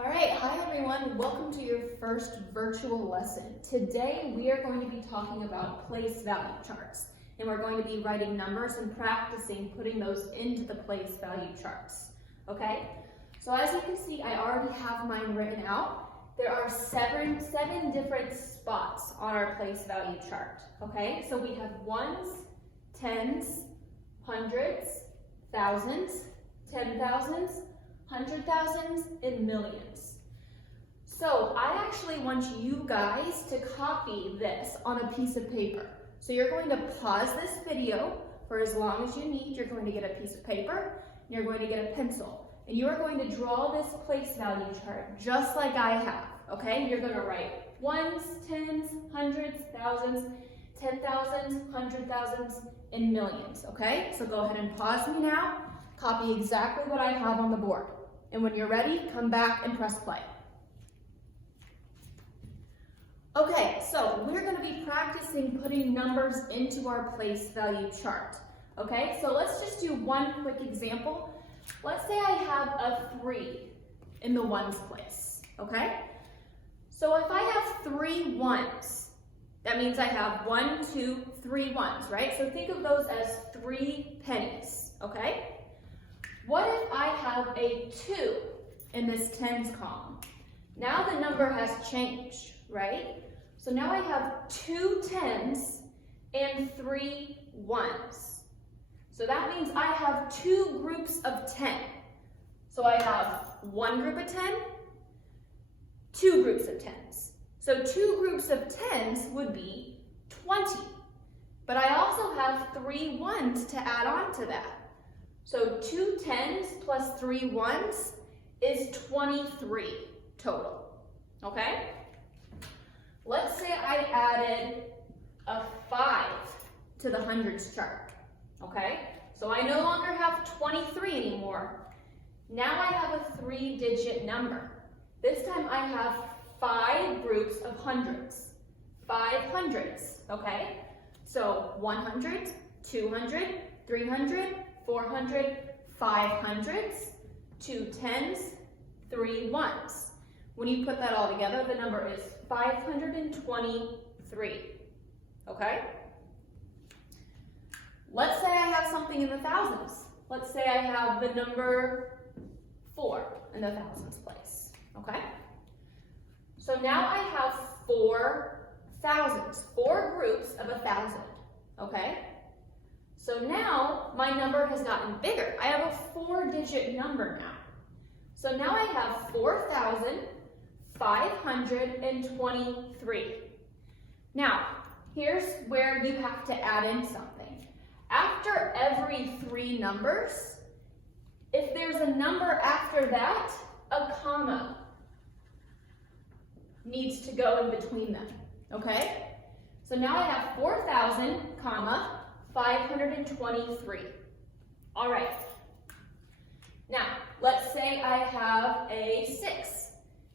All right, hi everyone. Welcome to your first virtual lesson. Today we are going to be talking about place value charts, and we're going to be writing numbers and practicing putting those into the place value charts. Okay? So as you can see, I already have mine written out. There are seven different spots on our place value chart. Okay? So we have ones, tens, hundreds, thousands, 10,000s, 100,000s, and millions. So I actually want you guys to copy this on a piece of paper. So you're going to pause this video for as long as you need. You're going to get a piece of paper, and you're going to get a pencil. And you are going to draw this place value chart just like I have, okay? You're going to write ones, tens, hundreds, thousands, 10,000s, 100,000s, and millions, okay? So go ahead and pause me now. Copy exactly what I have on the board. And when you're ready, come back and press play. Okay, so we're going to be practicing putting numbers into our place value chart. Okay, so let's just do one quick example. Let's say I have a 3 in the ones place. Okay, so if I have 3 ones, that means I have 1, 2, 3 ones, right? So think of those as 3 pennies. Okay. What if I have a 2 in this tens column? Now the number has changed, right? So now I have 2 tens and 3 ones. So that means I have 2 groups of 10. So I have 1 group of 10, 2 groups of 10s. So 2 groups of 10s would be 20. But I also have 3 ones to add on to that. So 2 tens plus 3 ones is 23 total, okay? Let's say I added a 5 to the hundreds chart, okay? So I no longer have 23 anymore. Now I have a 3-digit number. This time I have 5 groups of hundreds, 5 hundreds, okay? So 100, 200, 300, 400, 500s, 2 tens, 3 ones. When you put that all together, the number is 523, okay? Let's say I have something in the thousands. Let's say I have the number 4 in the thousands place, okay? So now I have 4 thousands, 4 groups of 1,000, okay? So now my number has gotten bigger. I have a 4-digit number now. So now I have 4,523. Now, here's where you have to add in something. After every 3 numbers, if there's a number after that, a comma needs to go in between them, okay? So now I have 4,000, comma, 523. All right. Now, let's say I have a 6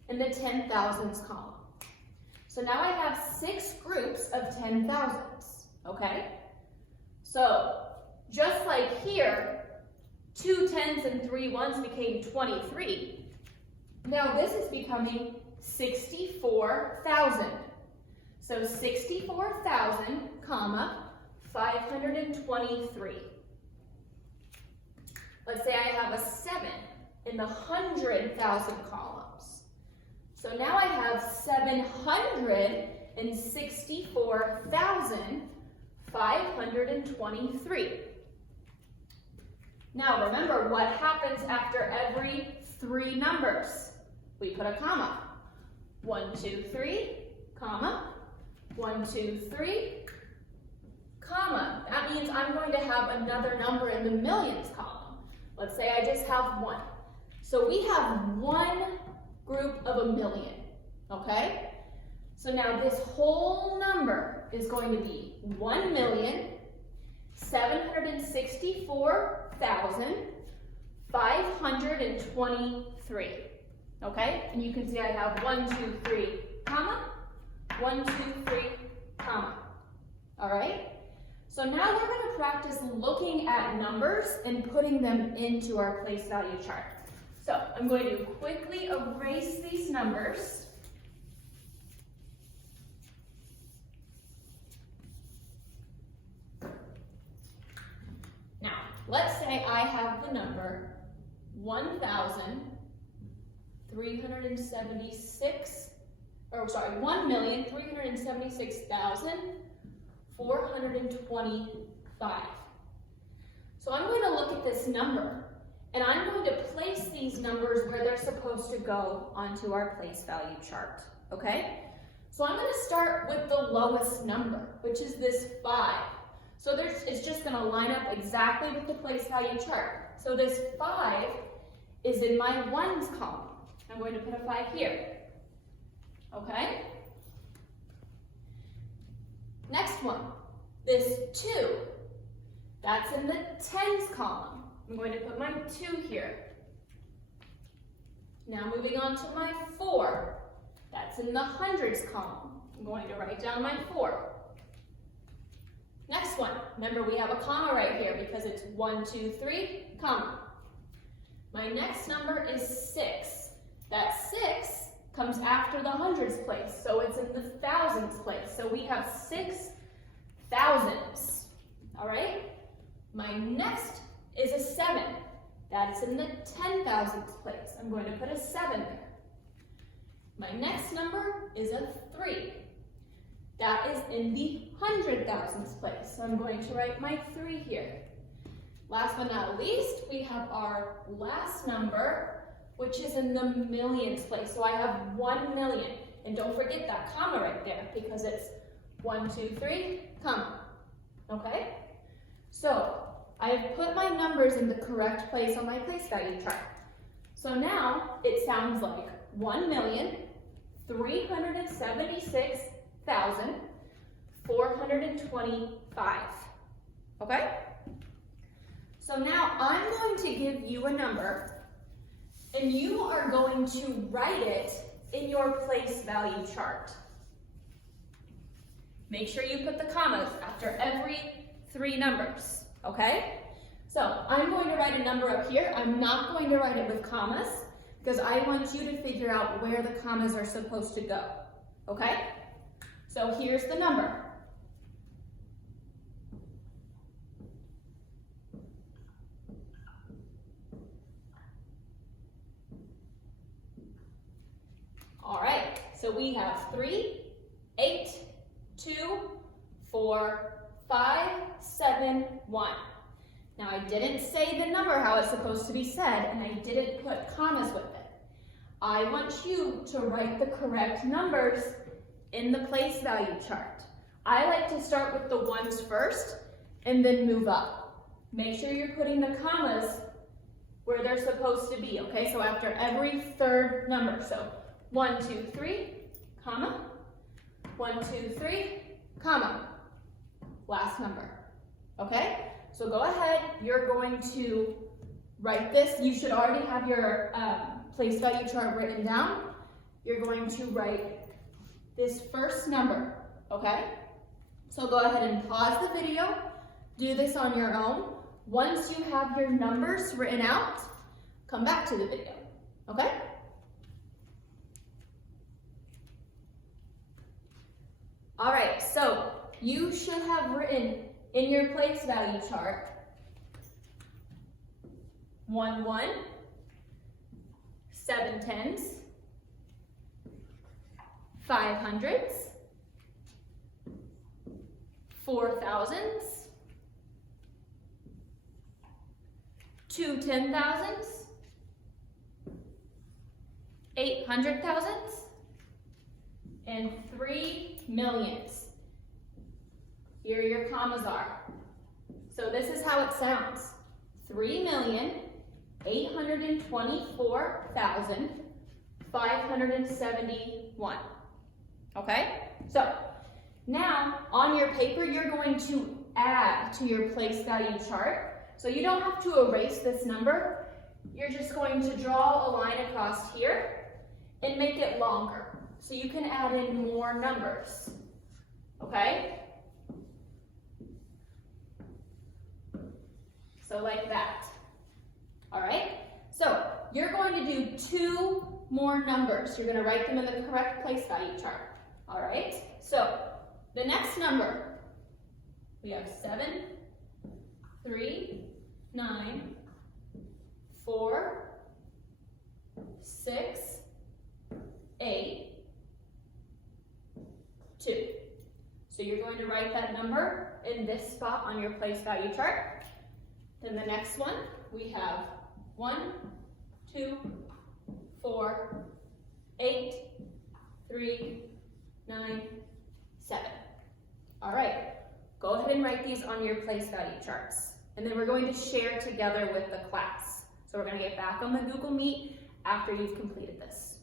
in the 10,000s column. So now I have 6 groups of 10,000s, okay? So, just like here, 2 tens and 3 ones became 23. Now this is becoming 64,000. So 64,000, comma, 523. Let's say I have a 7 in the 100,000 columns. So now I have 764,523. Now remember what happens after every 3 numbers. We put a comma. 1, 2, 3, comma. 1, 2, 3, comma. That means I'm going to have another number in the millions column. Let's say I just have 1. So we have 1 group of 1,000,000, okay? So now this whole number is going to be 1,764,523, okay? And you can see I have 1, 2, 3, comma, 1, 2, 3, comma. All right? So now we're going to practice looking at numbers and putting them into our place value chart. So I'm going to quickly erase these numbers. Now, let's say I have the number 1,376,425. So I'm going to look at this number, and I'm going to place these numbers where they're supposed to go onto our place value chart, okay? So I'm going to start with the lowest number, which is this 5. So it's just going to line up exactly with the place value chart. So this 5 is in my ones column. I'm going to put a 5 here, okay? Next one, this 2. That's in the tens column. I'm going to put my 2 here. Now moving on to my 4. That's in the hundreds column. I'm going to write down my 4. Next one, remember we have a comma right here because it's 1, 2, 3, comma. My next number is 6. That 6 comes after the hundreds place, so it's in the thousands place. So we have 6 thousands, all right? My next is a 7. That's in the 10,000s place. I'm going to put a 7 there. My next number is a 3. That is in the 100,000s place. So I'm going to write my 3 here. Last but not least, we have our last number, which is in the millions place. So I have 1 million. And don't forget that comma right there because it's 1, 2, 3, comma. Okay? So I've put my numbers in the correct place on my place value chart. So now it sounds like 1,376,425. Okay? So now I'm going to give you a number, and you are going to write it in your place value chart. Make sure you put the commas after every 3 numbers. Okay? So I'm going to write a number up here. I'm not going to write it with commas because I want you to figure out where the commas are supposed to go. Okay? So here's the number. All right, so we have 3, 8, 2, 4, 5, 7, 1. Now I didn't say the number how it's supposed to be said, and I didn't put commas with it. I want you to write the correct numbers in the place value chart. I like to start with the ones first and then move up. Make sure you're putting the commas where they're supposed to be, okay? So after every third number, so 1, 2, 3, comma, 1, 2, 3, comma, last number, okay? So go ahead, you're going to write this. You should already have your place value chart written down. You're going to write this first number, okay? So go ahead and pause the video, do this on your own. Once you have your numbers written out, come back to the video, okay? All right, so you should have written in your place value chart 1 1, 7 tens, 5 hundreds, 4 thousands, 2 10,000s, 8 100,000s, and 3 millions. Here your commas are. So this is how it sounds. 3,824,571. Okay? So now on your paper, you're going to add to your place value chart. So you don't have to erase this number. You're just going to draw a line across here and make it longer. So you can add in more numbers. Okay? So like that. All right? So you're going to do 2 more numbers. You're going to write them in the correct place value chart. All right? So the next number, we have 7, 3, 9, 4, 6, 8, 2. So you're going to write that number in this spot on your place value chart. Then the next one, we have 1, 2, 4, 8, 3, 9, 7. All right, go ahead and write these on your place value charts. And then we're going to share together with the class. So we're going to get back on the Google Meet after you've completed this.